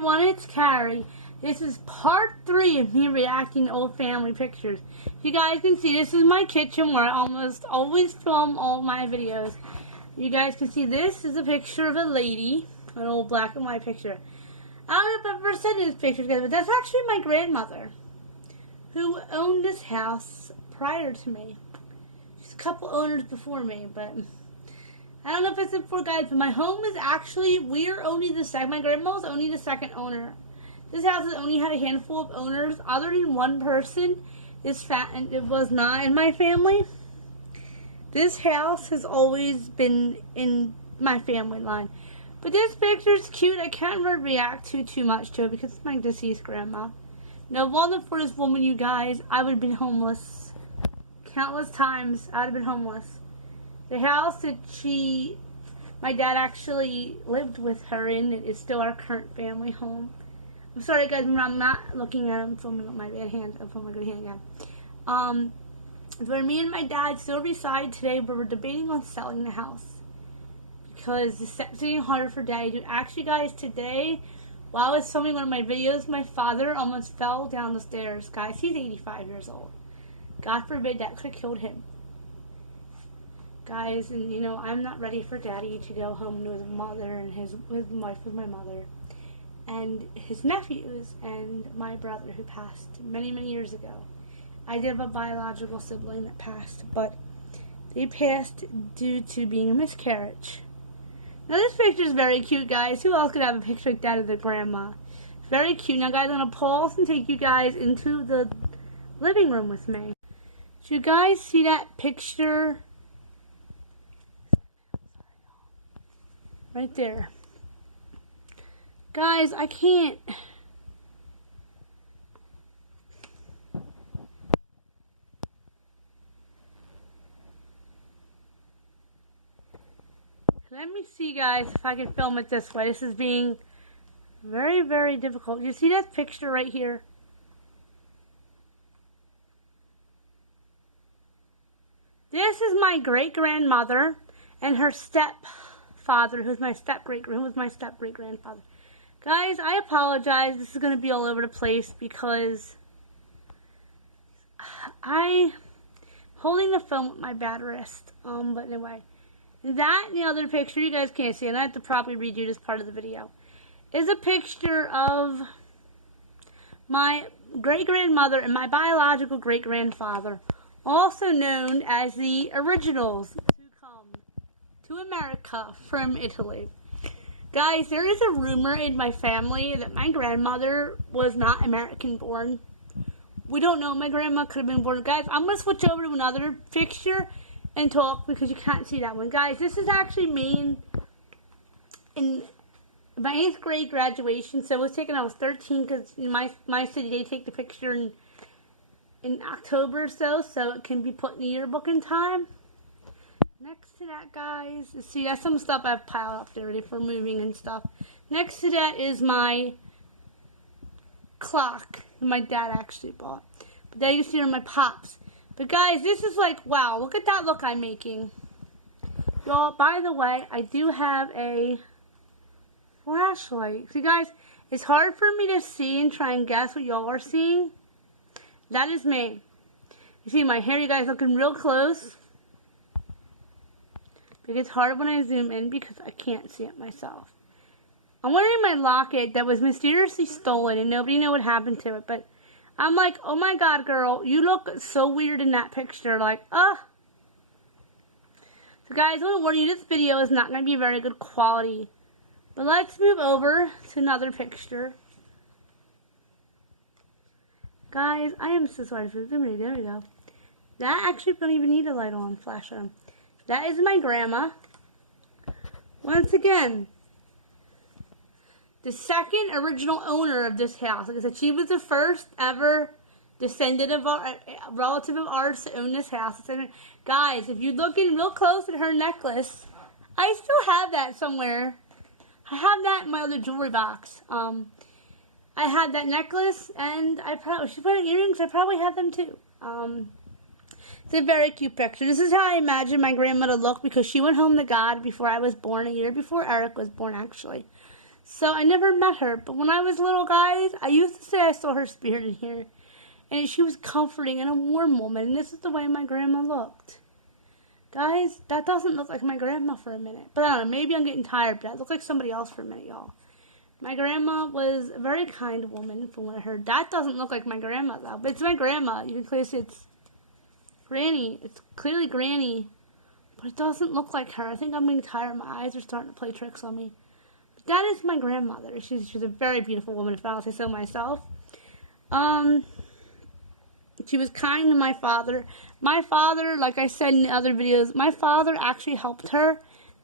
everyone, it's Carrie. This is part 3 of me reacting to old family pictures. You guys can see this is my kitchen where I almost always film all my videos. You guys can see this is a picture of a lady, an old black and white picture. I don't know if I've ever said this picture together, but that's actually my grandmother who owned this house prior to me. She's a couple owners before me, but I don't know if it's before, guys, but my home is actually, we're only the second, my grandma was only the second owner. This house has only had a handful of owners, other than one person. It was not in my family. This house has always been in my family line. But this picture's cute. I can't really react too much to it because it's my deceased grandma. No wonder for this woman, you guys, I would have been homeless. Countless times, I would have been homeless. The house that my dad actually lived with her in is still our current family home. I'm sorry, guys, I'm not looking at him, filming with my bad hand. I'm filming my good hand again. Where me and my dad still reside today, but we're debating on selling the house because the steps getting harder for Daddy to do. Actually, guys, today, while I was filming one of my videos, my father almost fell down the stairs. Guys, he's 85 years old. God forbid that could have killed him. Guys, and you know, I'm not ready for Daddy to go home to his mother and his wife with my mother and his nephews and my brother who passed many years ago. I did have a biological sibling that passed, but they passed due to being a miscarriage. Now this picture is very cute, guys. Who else could have a picture like that of their grandma? Very cute. Now, guys, I'm going to pause and take you guys into the living room with me. Do you guys see that picture? Right there. Guys, I can't. Let me see, guys, if I can film it this way. This is being very difficult. You see that picture right here? This is my great-grandmother and her stepfather, who was my step-great-grandfather. Guys, I apologize. This is going to be all over the place because I'm holding the phone with my bad wrist. But anyway, that and the other picture, you guys can't see, and I have to probably redo this part of the video, is a picture of my great-grandmother and my biological great-grandfather, also known as the originals who come to America from Italy. Guys, there is a rumor in my family that my grandmother was not American born. We don't know. My grandma could have been born. Guys, I'm going to switch over to another picture and talk because you can't see that one. Guys, this is actually me in my 8th grade graduation. So it was taken, I was 13 because in my city they take the picture in October or so it can be put in the yearbook in time. Next to that, guys, see, that's some stuff I've piled up there ready for moving and stuff. Next to that is my clock that my dad actually bought. But then you see are my pops. But guys, this is like, wow, look at that look I'm making. Y'all, by the way, I do have a flashlight. See, guys, it's hard for me to see and try and guess what y'all are seeing. That is me. You see my hair, you guys, looking real close. It gets hard when I zoom in because I can't see it myself. I'm wearing my locket that was mysteriously stolen and nobody knew what happened to it. But I'm like, oh my God, girl, you look so weird in that picture. Like, So guys, I want to warn you, this video is not going to be very good quality. But let's move over to another picture. Guys, I am so sorry for zooming. There we go. That actually don't even need a light on, flash on. That is my grandma. Once again, the second original owner of this house. Like I said, she was the first ever descendant of a relative of ours to own this house. Guys, if you look in real close at her necklace, I still have that somewhere. I have that in my other jewelry box. I had that necklace, and she's wearing earrings. I probably have them too. It's a very cute picture. This is how I imagine my grandmother looked because she went home to God before I was born, a year before Eric was born, actually. So I never met her, but when I was little, guys, I used to say I saw her spirit in here. And she was comforting and a warm woman, and this is the way my grandma looked. Guys, that doesn't look like my grandma for a minute. But I don't know, maybe I'm getting tired, but that looked like somebody else for a minute, y'all. My grandma was a very kind woman from what I heard. That doesn't look like my grandma, though. But it's my grandma. You can clearly see it's Granny. It's clearly Granny. But it doesn't look like her. I think I'm getting tired. My eyes are starting to play tricks on me. But that is my grandmother. She's a very beautiful woman, if I'll say so myself. She was kind to my father. My father, like I said in the other videos, my father actually helped her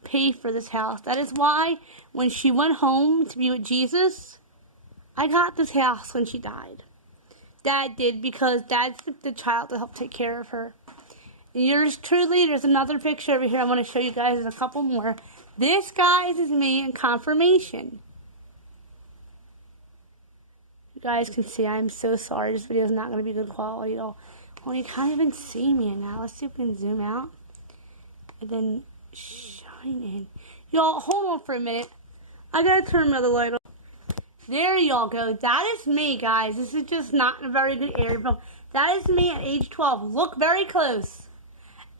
pay for this house. That is why when she went home to be with Jesus, I got this house when she died. Dad did, because Dad's the child to help take care of her. And yours truly, there's another picture over here I want to show you guys. There's a couple more. This, guys, is me in confirmation. You guys can see, I'm so sorry. This video is not going to be good quality at all. Well, you can't even see me now. Let's see if we can zoom out. And then shine in. Y'all, hold on for a minute. I got to turn my other light on. There y'all go. That is me, guys. This is just not in a very good area. But that is me at age 12. Look very close.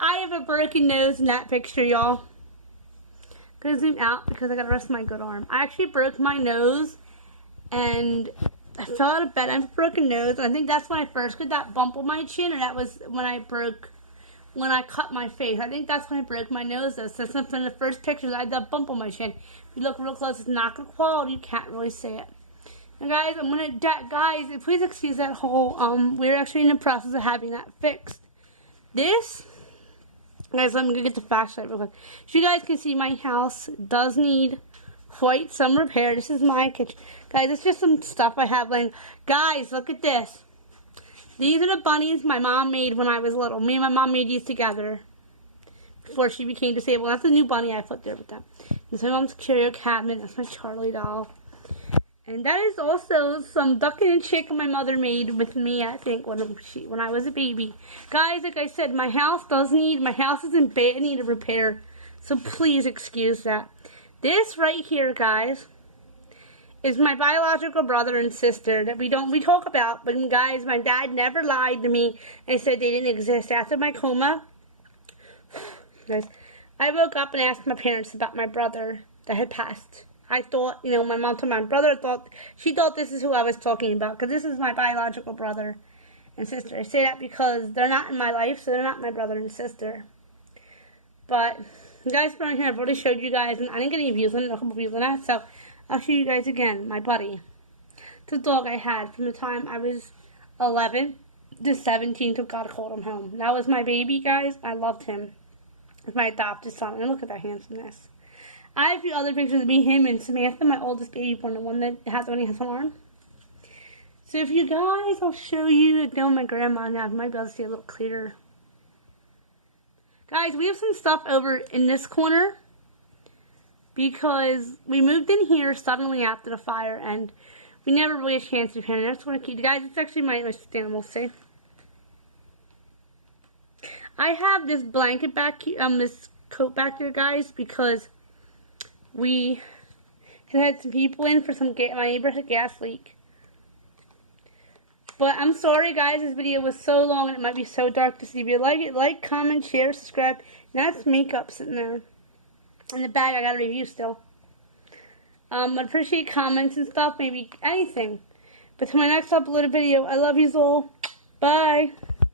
I have a broken nose in that picture, y'all. I'm going to zoom out because I got to rest my good arm. I actually broke my nose and I fell out of bed. I have a broken nose. I think that's when I first got that bump on my chin, or that was when I cut my face. I think that's when I broke my nose, though. So since in the first pictures, I had that bump on my chin. If you look real close, it's not good quality. You can't really see it. And guys, guys, please excuse that whole, we're actually in the process of having that fixed. This, guys, let me get the flashlight real quick. So you guys can see my house does need quite some repair. This is my kitchen. Guys, it's just some stuff I have laying. Guys, look at this. These are the bunnies my mom made when I was little. Me and my mom made these together before she became disabled. That's a new bunny I put there with them. This is my mom's curio cabinet. That's my Charlie doll. And that is also some ducking and chicken my mother made with me, I think, when I was a baby. Guys, like I said, my house is in bad need of repair. So please excuse that. This right here, guys, is my biological brother and sister that we talk about. But guys, my dad never lied to me and said they didn't exist. After my coma, guys, I woke up and asked my parents about my brother that had passed. I thought, my mom told my brother she thought this is who I was talking about, because this is my biological brother and sister. I say that because they're not in my life, so they're not my brother and sister. But guys, from here, I've already showed you guys, and I didn't get any views on it, a couple views on that, so I'll show you guys again, my buddy. It's a dog I had from the time I was 11 to 17 till God called him home. That was my baby, guys. I loved him. It's my adopted son, and look at that handsomeness. I have a few other pictures of me, him, and Samantha, my oldest baby born, the one that has only has an arm. So if you guys, I'll show you again my grandma now. You might be able to see a little clearer. Guys, we have some stuff over in this corner because we moved in here suddenly after the fire, and we never really had a chance to paint it. I just want to keep, guys, it's actually my animal, see? I have this blanket back here, this coat back there, guys, because we had some people in for my neighbor had a gas leak. But I'm sorry, guys, this video was so long and it might be so dark to see. If you like it, like, comment, share, subscribe. And that's makeup sitting there. In the bag, I got a review still. I'd appreciate comments and stuff, maybe anything. But to my next uploaded video, I love you all. Bye.